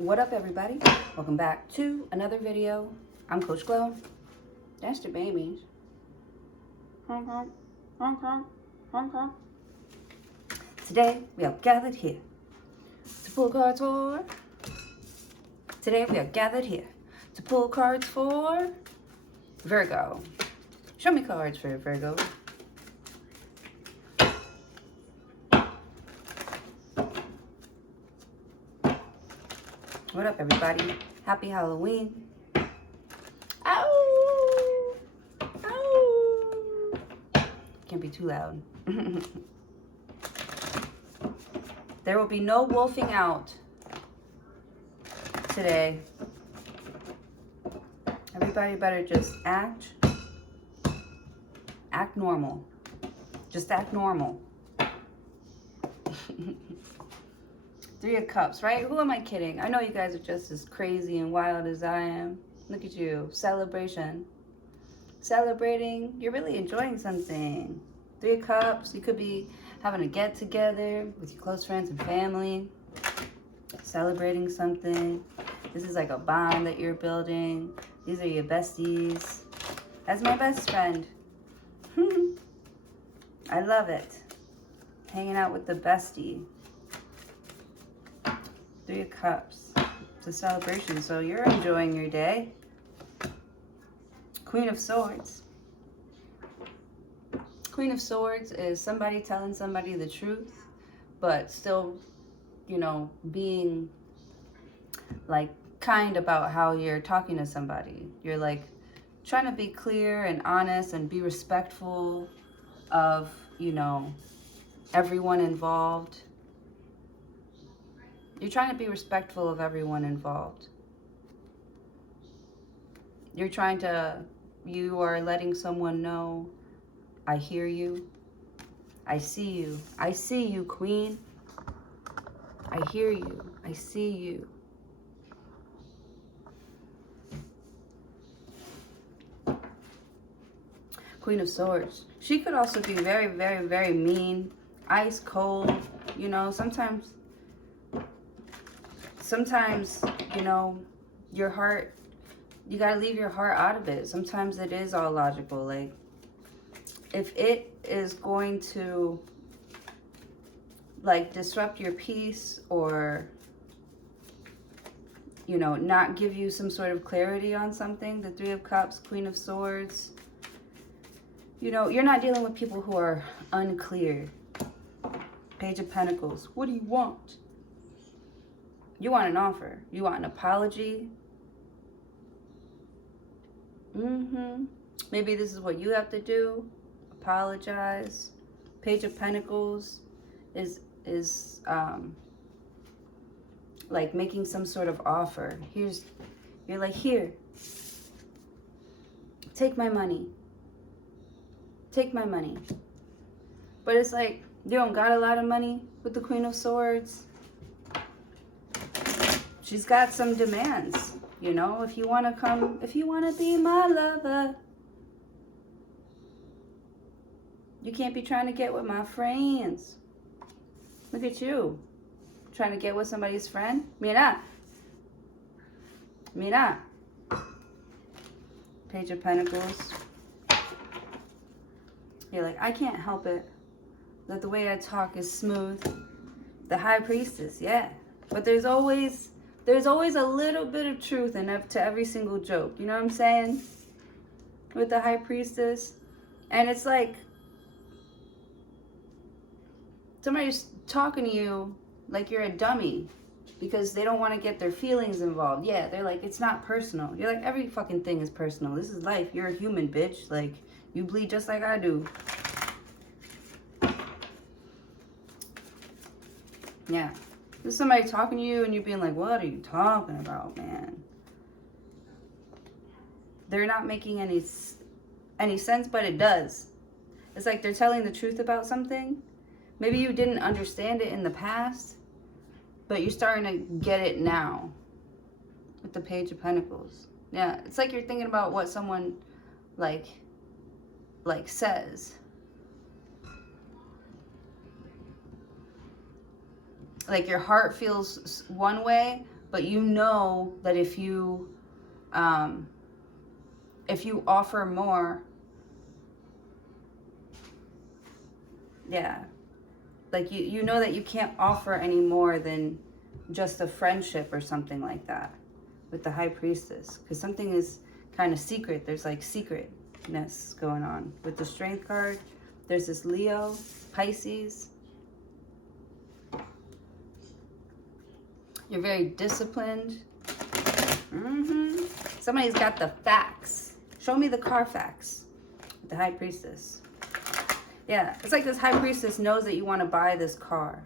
What up, everybody? Welcome back to another video. I'm Coach Glow. That's the babies. Honk, honk, honk, honk, honk, honk. Today, we are gathered here to pull cards for... Today, we are gathered here to pull cards for Virgo. Show me cards for Virgo. What up, everybody? Happy Halloween. Ow! Ow! Can't be too loud. There will be no wolfing out today. Everybody better just act normal. Just act normal. Three of Cups, right? Who am I kidding? I know you guys are just as crazy and wild as I am. Look at you. Celebration. Celebrating. You're really enjoying something. Three of Cups. You could be having a get-together with your close friends and family. Celebrating something. This is like a bond that you're building. These are your besties. That's my best friend. I love it. Hanging out with the bestie. Three of Cups. It's a celebration, so you're enjoying your day. Queen of Swords. Queen of Swords is somebody telling somebody the truth, but still, you know, being like kind about how you're talking to somebody. You're like trying to be clear and honest and be respectful of, you know, everyone involved. You're trying to be respectful of everyone involved. You are letting someone know, I hear you. I see you. I see you, Queen. I hear you. I see you. Queen of Swords. She could also be very, very, very mean, ice cold. You know, sometimes, you know, your heart, you got to leave your heart out of it. Sometimes it is all logical. Like, if it is going to, like, disrupt your peace or, you know, not give you some sort of clarity on something, the Three of Cups, Queen of Swords, you know, you're not dealing with people who are unclear. Page of Pentacles. What do you want? You want an offer. You want an apology. Maybe this is what you have to do. Apologize. Page of Pentacles is like making some sort of offer. You're like, here, take my money. Take my money. But it's like, you don't got a lot of money with the Queen of Swords. She's got some demands, you know, if you want to be my lover, you can't be trying to get with my friends. Look at you, trying to get with somebody's friend. Mira. Page of Pentacles. You're like, I can't help it that the way I talk is smooth. The High Priestess, yeah. But there's always a little bit of truth to every single joke. You know what I'm saying? With the High Priestess. And it's like, somebody's talking to you like you're a dummy because they don't want to get their feelings involved. Yeah, they're like, it's not personal. You're like, every fucking thing is personal. This is life. You're a human, bitch. Like, you bleed just like I do. Yeah. There's somebody talking to you and you're being like, what are you talking about, man? They're not making any sense, but it does. It's like they're telling the truth about something. Maybe you didn't understand it in the past, but you're starting to get it now with the Page of Pentacles. Yeah, it's like you're thinking about what someone like says. Like your heart feels one way, but you know that if you offer more, yeah, like you know that you can't offer any more than just a friendship or something like that with the High Priestess, because something is kind of secret. There's like secretness going on with the Strength card. There's this Leo, Pisces. You're very disciplined. Somebody's got the facts. Show me the Carfax with the High Priestess. Yeah, it's like this High Priestess knows that you want to buy this car.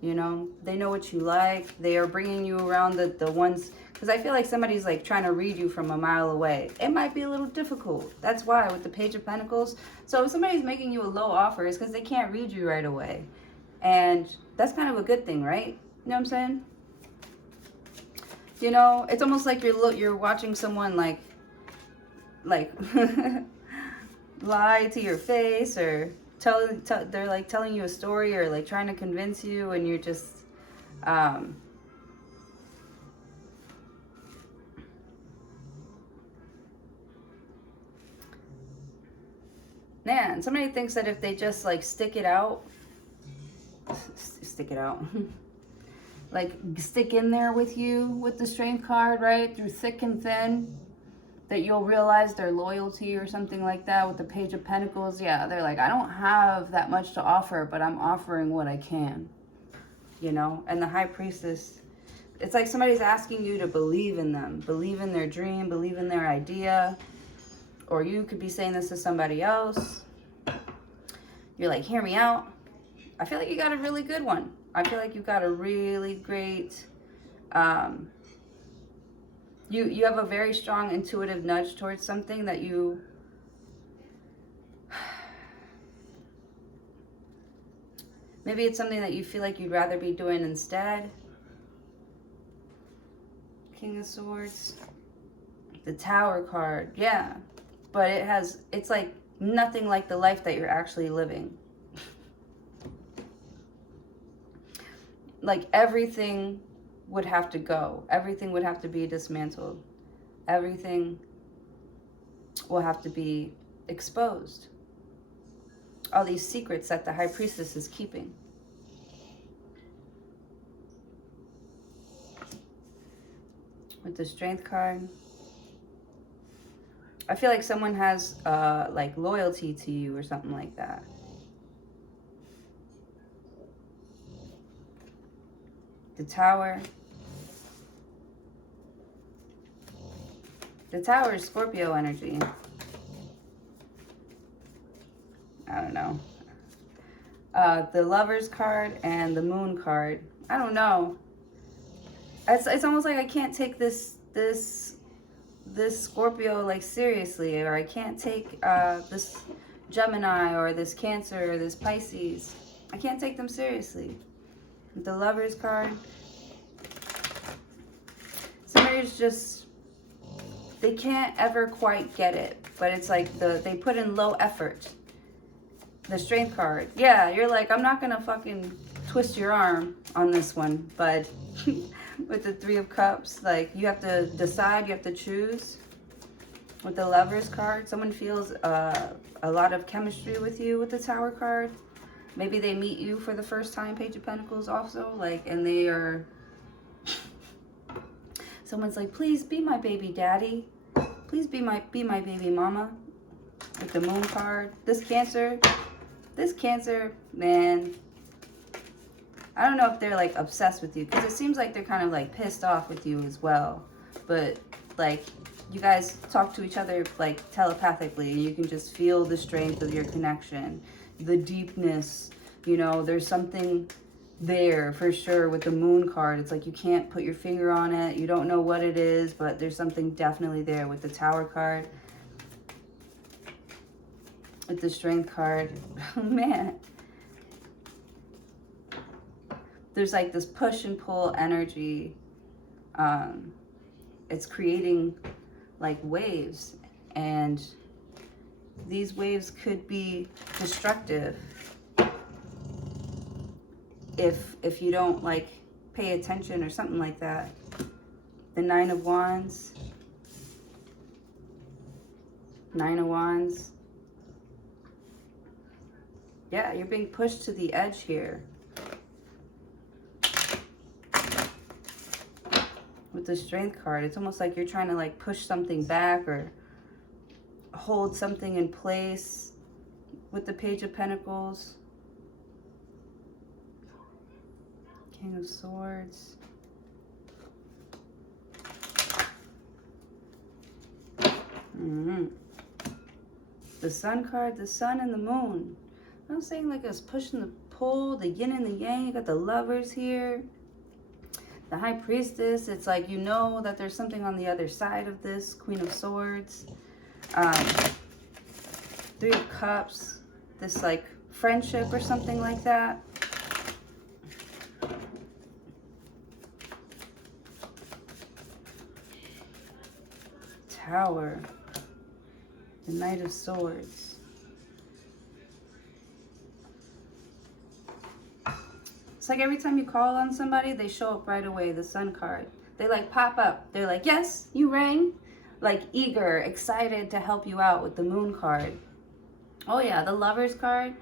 You know, they know what you like. They are bringing you around the ones, because I feel like somebody's like trying to read you from a mile away. It might be a little difficult. That's why with the Page of Pentacles. So if somebody's making you a low offer, it's because they can't read you right away. And that's kind of a good thing, right? You know what I'm saying? You know, it's almost like you're watching someone like lie to your face, or they're like telling you a story, or like trying to convince you, and you're just man, somebody thinks that if they just like stick it out like stick in there with you with the Strength card, right, through thick and thin, that you'll realize their loyalty or something like that. With the Page of Pentacles, yeah, they're like, I don't have that much to offer, but I'm offering what I can, you know. And the High Priestess, it's like somebody's asking you to believe in them, believe in their dream, believe in their idea. Or you could be saying this to somebody else. You're like, hear me out. I feel like you got a really good one. I feel like you got a really great, you have a very strong intuitive nudge towards something that you, maybe it's something that you feel like you'd rather be doing instead. King of Swords. The Tower card, yeah. But it's like nothing like the life that you're actually living. Like everything would have to go. Everything would have to be dismantled. Everything will have to be exposed. All these secrets that the High Priestess is keeping. With the Strength card, I feel like someone has like loyalty to you or something like that. The Tower. The Tower is Scorpio energy. I don't know. The Lovers card and the Moon card. I don't know. It's almost like I can't take this Scorpio like seriously, or I can't take this Gemini or this Cancer or this Pisces. I can't take them seriously. The Lovers card. Somebody's just, they can't ever quite get it, but it's like they put in low effort. The Strength card. Yeah, you're like, I'm not gonna fucking twist your arm on this one, but with the Three of Cups, like you have to decide, you have to choose. With the Lovers card, someone feels a lot of chemistry with you with the Tower card. Maybe they meet you for the first time, Page of Pentacles also, like, and they are, someone's like, please be my baby daddy. Please be my baby mama. With the Moon card. This Cancer, man, I don't know if they're like obsessed with you, because it seems like they're kind of like pissed off with you as well. But like, you guys talk to each other like telepathically, and you can just feel the strength of your connection, the deepness, you know, there's something there for sure. With the Moon card, it's like you can't put your finger on it, you don't know what it is, but there's something definitely there. With the Tower card, with the Strength card, oh man, there's like this push and pull energy. It's creating like waves, and these waves could be destructive if you don't like pay attention or something like that. The Nine of Wands. Nine of Wands. Yeah, you're being pushed to the edge here. With the Strength card, it's almost like you're trying to like push something back or hold something in place. With the Page of Pentacles. King of Swords. The Sun card, the Sun and the Moon. I'm saying like it's pushing the pull, the yin and the yang. You got the Lovers here. The High Priestess. It's like you know that there's something on the other side of this. Queen of Swords. Three of Cups. This like friendship or something like that. Tower. The Knight of Swords. It's like every time you call on somebody, they show up right away, the Sun card. They like pop up. They're like, yes, you rang. Like eager, excited to help you out with the Moon card. Oh yeah, the Lovers card.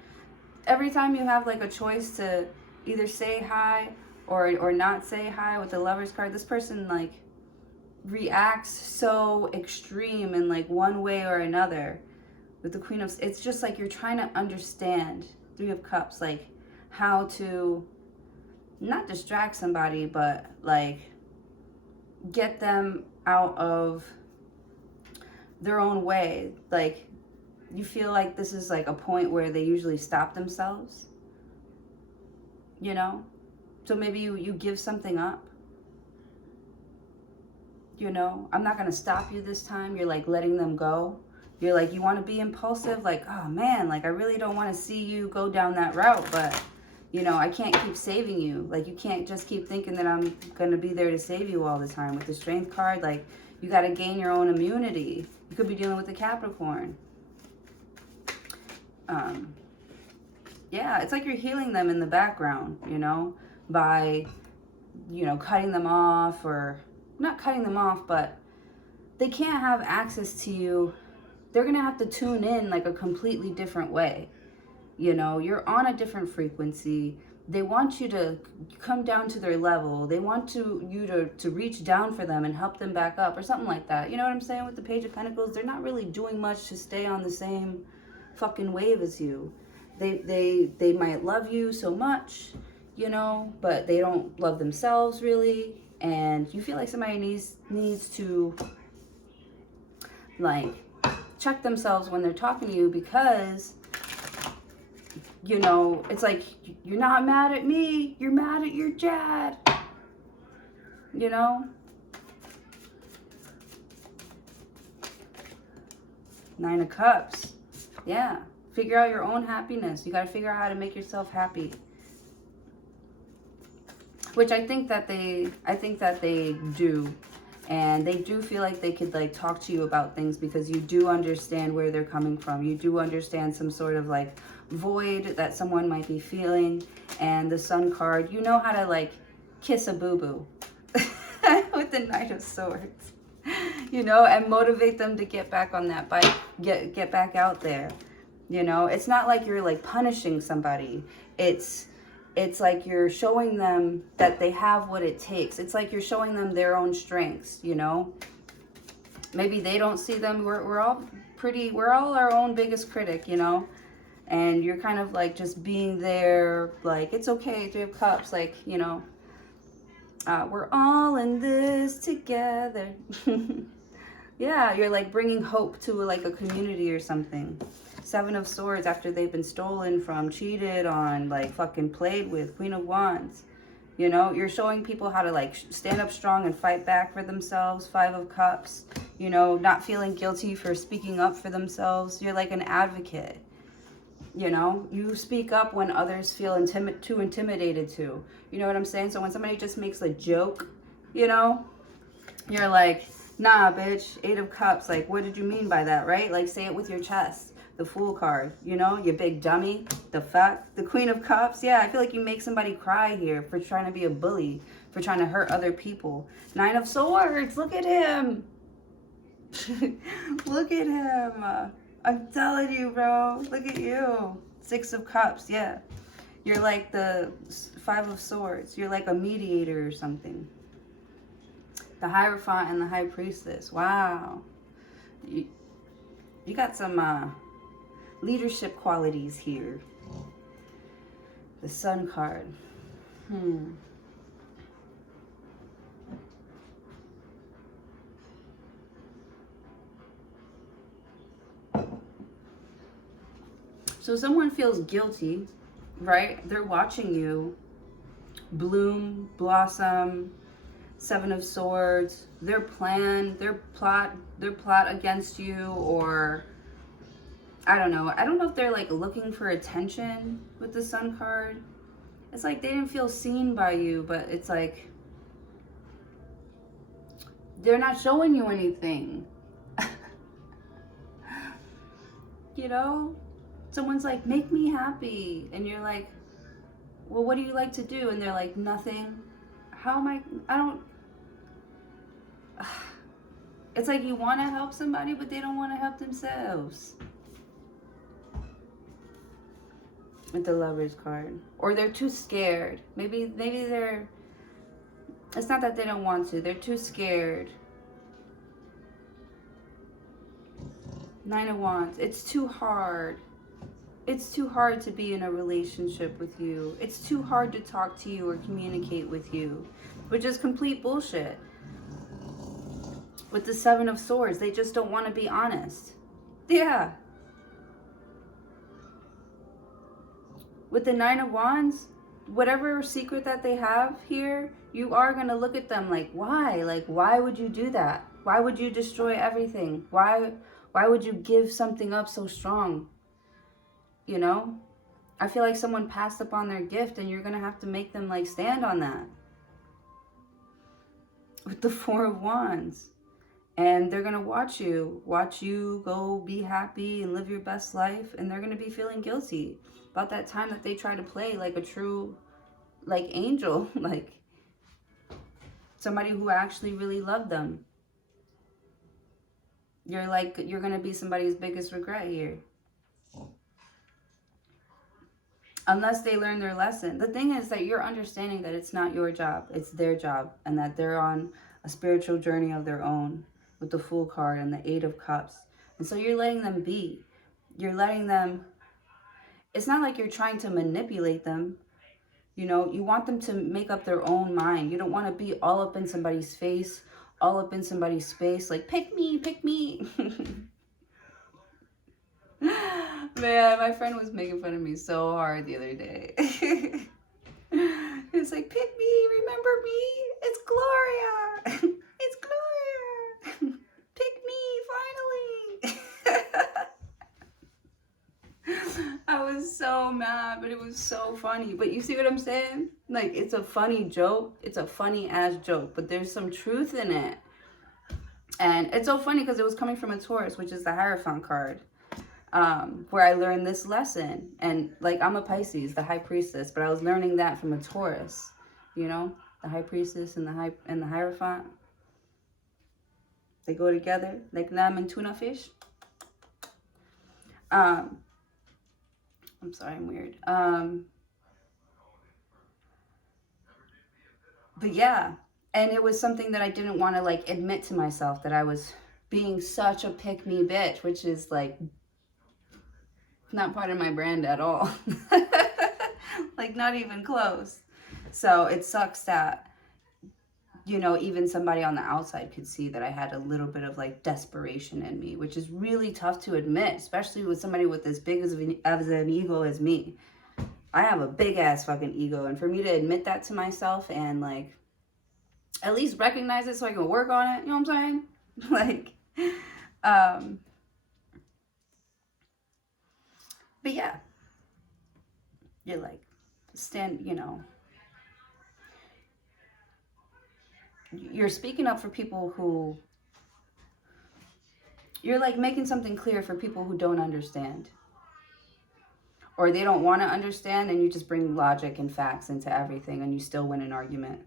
Every time you have like a choice to either say hi or not say hi with the Lovers card, this person like reacts so extreme in like one way or another. With the Queen of, it's just like you're trying to understand, Three of Cups, like how to not distract somebody, but like get them out of their own way. Like you feel like this is like a point where they usually stop themselves, you know? So maybe you give something up. You know, I'm not going to stop you this time. You're like letting them go. You're like, you want to be impulsive. Like, oh man, like I really don't want to see you go down that route. But, you know, I can't keep saving you. Like you can't just keep thinking that I'm going to be there to save you all the time. With the Strength card, like you got to gain your own immunity. You could be dealing with the Capricorn. Yeah, it's like you're healing them in the background, you know, by, you know, cutting them off or... not cutting them off, but they can't have access to you. They're going to have to tune in like a completely different way. You know, you're on a different frequency. They want you to come down to their level. They want you to reach down for them and help them back up or something like that. You know what I'm saying? With the Page of Pentacles, they're not really doing much to stay on the same fucking wave as you. They might love you so much, you know, but they don't love themselves really. And you feel like somebody needs to like check themselves when they're talking to you, because you know it's like you're not mad at me, you're mad at your dad, you know. Nine of Cups. Yeah, figure out your own happiness. You got to figure out how to make yourself happy. Which I think that they do. And they do feel like they could like talk to you about things, because you do understand where they're coming from. You do understand some sort of like void that someone might be feeling. And the Sun card, you know how to like kiss a boo-boo with the Knight of Swords, you know, and motivate them to get back on that bike, get back out there. You know, it's not like you're like punishing somebody. It's like you're showing them that they have what it takes. It's like you're showing them their own strengths, you know. Maybe they don't see them. We're all our own biggest critic, you know. And you're kind of like just being there, like, it's okay, Three of Cups, like, you know, we're all in this together. Yeah, you're like bringing hope to like a community or something. Seven of Swords, after they've been stolen from, cheated on, like fucking played with. Queen of Wands. You know, you're showing people how to like stand up strong and fight back for themselves. Five of Cups. You know, not feeling guilty for speaking up for themselves. You're like an advocate. You know, you speak up when others feel too intimidated to. You know what I'm saying? So when somebody just makes a joke, you know, you're like, nah, bitch, Eight of Cups. Like, what did you mean by that, right? Like, say it with your chest. The Fool card, you know, you big dummy. The fuck? The Queen of Cups. Yeah, I feel like you make somebody cry here for trying to be a bully, for trying to hurt other people. 9 of Swords, look at him. Look at him. I'm telling you, bro. Look at you. 6 of Cups, yeah. You're like the 5 of Swords. You're like a mediator or something. The Hierophant and the High Priestess. Wow. You got some leadership qualities here. The Sun card. So someone feels guilty, right? They're watching you bloom, blossom. 7 of Swords, their plan, their plot against you, or I don't know if they're like looking for attention with the Sun card. It's like they didn't feel seen by you, but it's like they're not showing you anything. You know, someone's like, make me happy, and you're like, well, what do you like to do? And they're like, nothing. How am I don't, it's like you want to help somebody, but they don't want to help themselves. With the Lovers card. Or they're too scared. Maybe they're, it's not that they don't want to, they're too scared. 9 of Wands, it's too hard. It's too hard to be in a relationship with you. It's too hard to talk to you or communicate with you, which is complete bullshit. With the 7 of Swords, they just don't want to be honest. Yeah. With the 9 of Wands, whatever secret that they have here, you are going to look at them like, why? Like, why would you do that? Why would you destroy everything? Why would you give something up so strong? You know? I feel like someone passed up on their gift and you're going to have to make them like stand on that. With the 4 of Wands. And they're going to watch you go be happy and live your best life. And they're going to be feeling guilty about that time that they try to play like a true, like, angel. Like, somebody who actually really loved them. You're going to be somebody's biggest regret here. Unless they learn their lesson. The thing is that you're understanding that it's not your job. It's their job. And that they're on a spiritual journey of their own. With the Fool card and the 8 of Cups. And so you're letting them be. You're letting them... It's not like you're trying to manipulate them. You know, you want them to make up their own mind. You don't want to be all up in somebody's face. All up in somebody's space. Like, pick me, pick me. Man, my friend was making fun of me so hard the other day. He was like, pick me, remember me? It's Gloria. It's Gloria. Pick me, finally. I was so mad, but it was so funny. But you see what I'm saying? Like, it's a funny joke. It's a funny ass joke, but there's some truth in it. And it's so funny because it was coming from a Taurus, which is the Hierophant card. Where I learned this lesson. And like, I'm a Pisces, the High Priestess, but I was learning that from a Taurus, you know, the High Priestess and the Hierophant. They go together like lamb and tuna fish. I'm sorry, I'm weird. But yeah, and it was something that I didn't want to like admit to myself, that I was being such a pick-me bitch, which is like not part of my brand at all. Like, not even close. So it sucks that, you know, even somebody on the outside could see that I had a little bit of like desperation in me, which is really tough to admit, especially with somebody with as big as an ego as me. I have a big ass fucking ego, and for me to admit that to myself and like at least recognize it so I can work on it, you know what I'm saying? Like, but yeah, you're like, you know, you're speaking up for people who, you're like making something clear for people who don't understand. Or they don't want to understand, and you just bring logic and facts into everything and you still win an argument.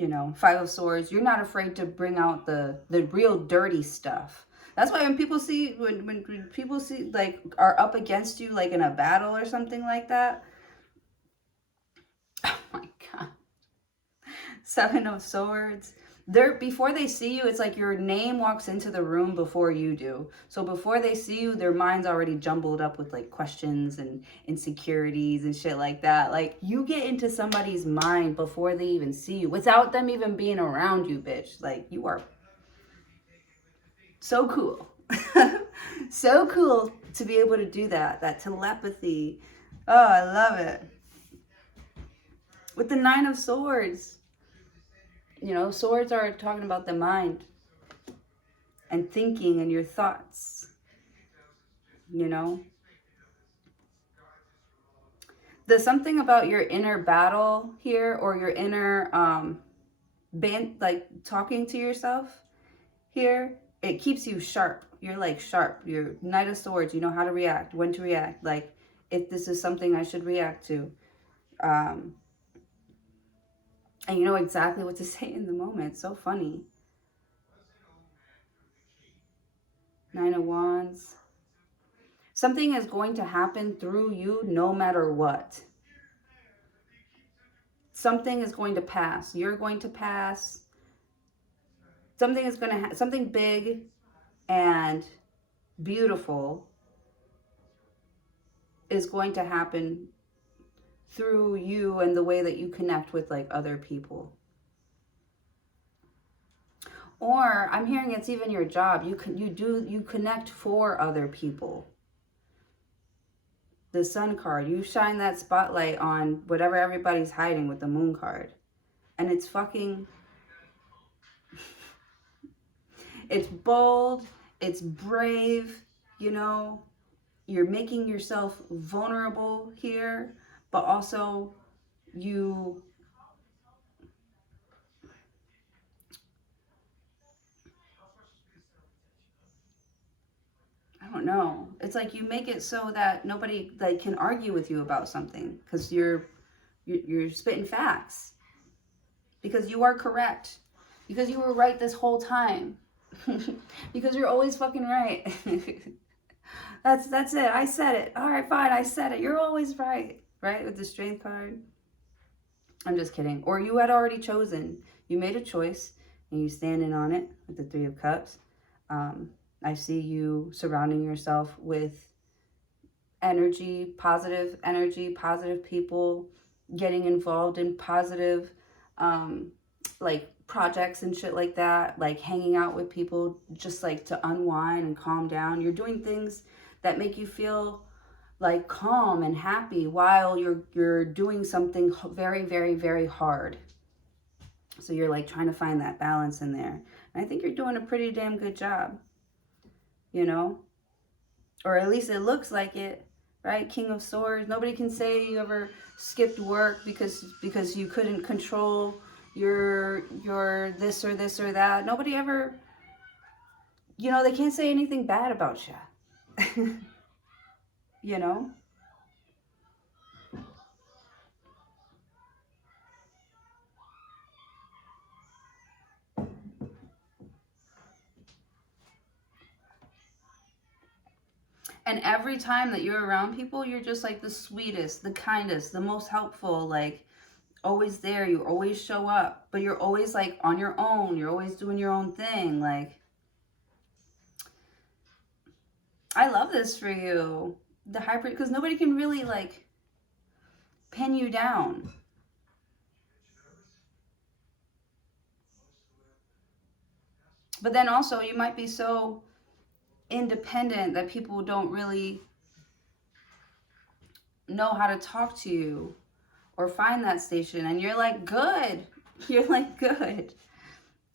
You know, Five of Swords, you're not afraid to bring out the real dirty stuff. That's why when people see, when people see, like, are up against you, like in a battle or something like that. Oh my God. Seven of Swords. They're, before they see you, it's like your name walks into the room before you do. So before they see you, their mind's already jumbled up with like questions and insecurities and shit like that. Like, you get into somebody's mind before they even see you, without them even being around you, bitch. Like, you are so cool. So cool to be able to do that. That telepathy. Oh, I love it. With the Nine of Swords. You know, swords are talking about the mind and thinking and your thoughts, you know. There's something about your inner battle here, or your inner like talking to yourself here. It keeps you sharp. You're like sharp. You're Knight of Swords. You know how to react, when to react. Like, if this is something I should react to. And you know exactly what to say in the moment. It's so funny. Nine of Wands. Something is going to happen through you no matter what. Something is going to pass. You're going to pass. Something is going to something big and beautiful is going to happen through you and the way that you connect with like other people. Or I'm hearing it's even your job. You connect for other people. The Sun card, you shine that spotlight on whatever everybody's hiding with the Moon card. And it's fucking, it's bold, it's brave, you know. You're making yourself vulnerable here, but also you, I don't know. It's like you make it so that nobody like can argue with you about something, because you're spitting facts, because you are correct, because you were right this whole time, because you're always fucking right. That's it. I said it. All right, fine. I said it. You're always right, right? With the Strength card. I'm just kidding. Or you had already chosen. You made a choice and you standing on it with the Three of Cups. I see you surrounding yourself with energy, positive people, getting involved in positive, like projects and shit like that, like hanging out with people just like to unwind and calm down. You're doing things that make you feel like calm and happy while you're doing something very, very, very hard. So you're like trying to find that balance in there. And I think you're doing a pretty damn good job, you know? Or at least it looks like it, right? King of Swords. Nobody can say you ever skipped work because you couldn't control your this or this or that. Nobody ever, you know, they can't say anything bad about you. You know? And every time that you're around people, you're just like the sweetest, the kindest, the most helpful, like always there. You always show up, but you're always like on your own. You're always doing your own thing. Like, I love this for you. The hybrid, because nobody can really like pin you down. But then also you might be so independent that people don't really know how to talk to you or find that station. And you're like, good. You're like, good.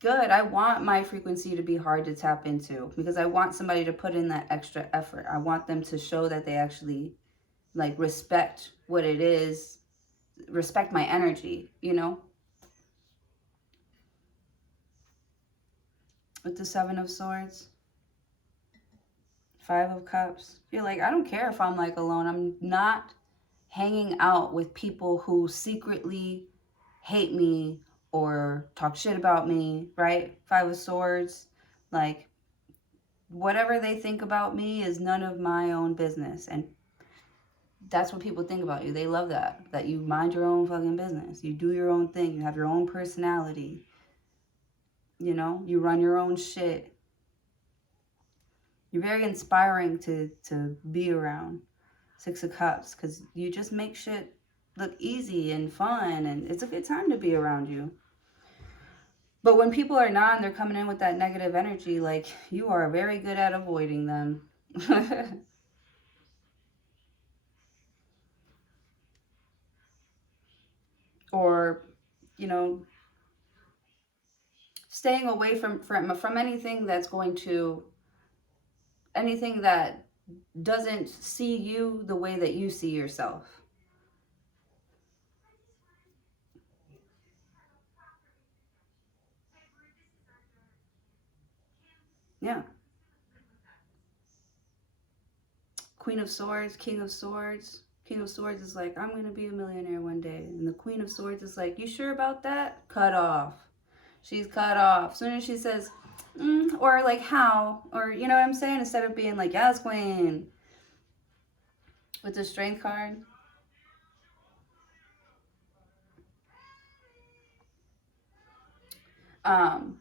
Good. I want my frequency to be hard to tap into, because I want somebody to put in that extra effort. I want them to show that they actually like respect what it is, respect my energy, you know? With the Seven of Swords, Five of Cups. You're like, I don't care if I'm like alone. I'm not hanging out with people who secretly hate me or talk shit about me, right? Five of Swords. Like, whatever they think about me is none of my own business. And that's what people think about you. They love that you mind your own fucking business. You do your own thing. You have your own personality. You know, you run your own shit. You're very inspiring to be around. Six of Cups, because you just make shit look easy and fun, and it's a good time to be around you. But when people are not and they're coming in with that negative energy, like, you are very good at avoiding them. Or, you know, staying away from anything that's going to, anything that doesn't see you the way that you see yourself. Yeah. Queen of Swords, King of Swords. King of Swords is like, I'm going to be a millionaire one day. And the Queen of Swords is like, you sure about that? Cut off. She's cut off. As soon as she says, or like, how? Or, you know what I'm saying? Instead of being like, yes, Queen. With the Strength card.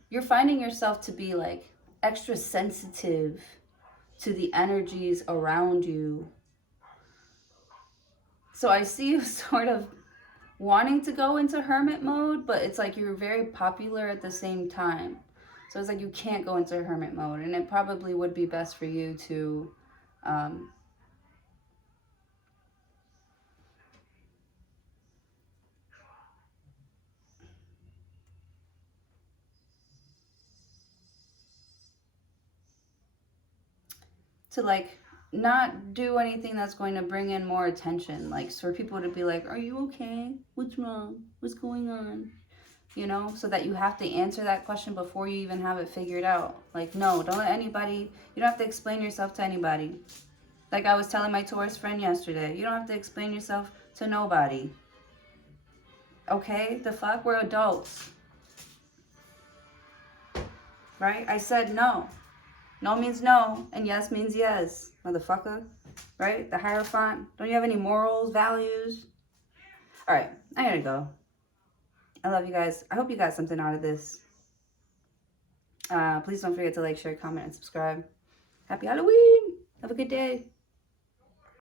You're finding yourself to be like extra sensitive to the energies around you. So I see you sort of wanting to go into hermit mode, but it's like you're very popular at the same time. So it's like you can't go into hermit mode, and it probably would be best for you um, to like not do anything that's going to bring in more attention. Like, for people to be like, are you okay? What's wrong? What's going on? You know, so that you have to answer that question before you even have it figured out. Like, no, don't let anybody, you don't have to explain yourself to anybody. Like I was telling my Taurus friend yesterday, you don't have to explain yourself to nobody. Okay? The fuck? We're adults. Right? I said no. No means no, and yes means yes, motherfucker. Right? The Hierophant. Don't you have any morals, values? Alright, I gotta go. I love you guys. I hope you got something out of this. Please don't forget to like, share, comment, and subscribe. Happy Halloween! Have a good day.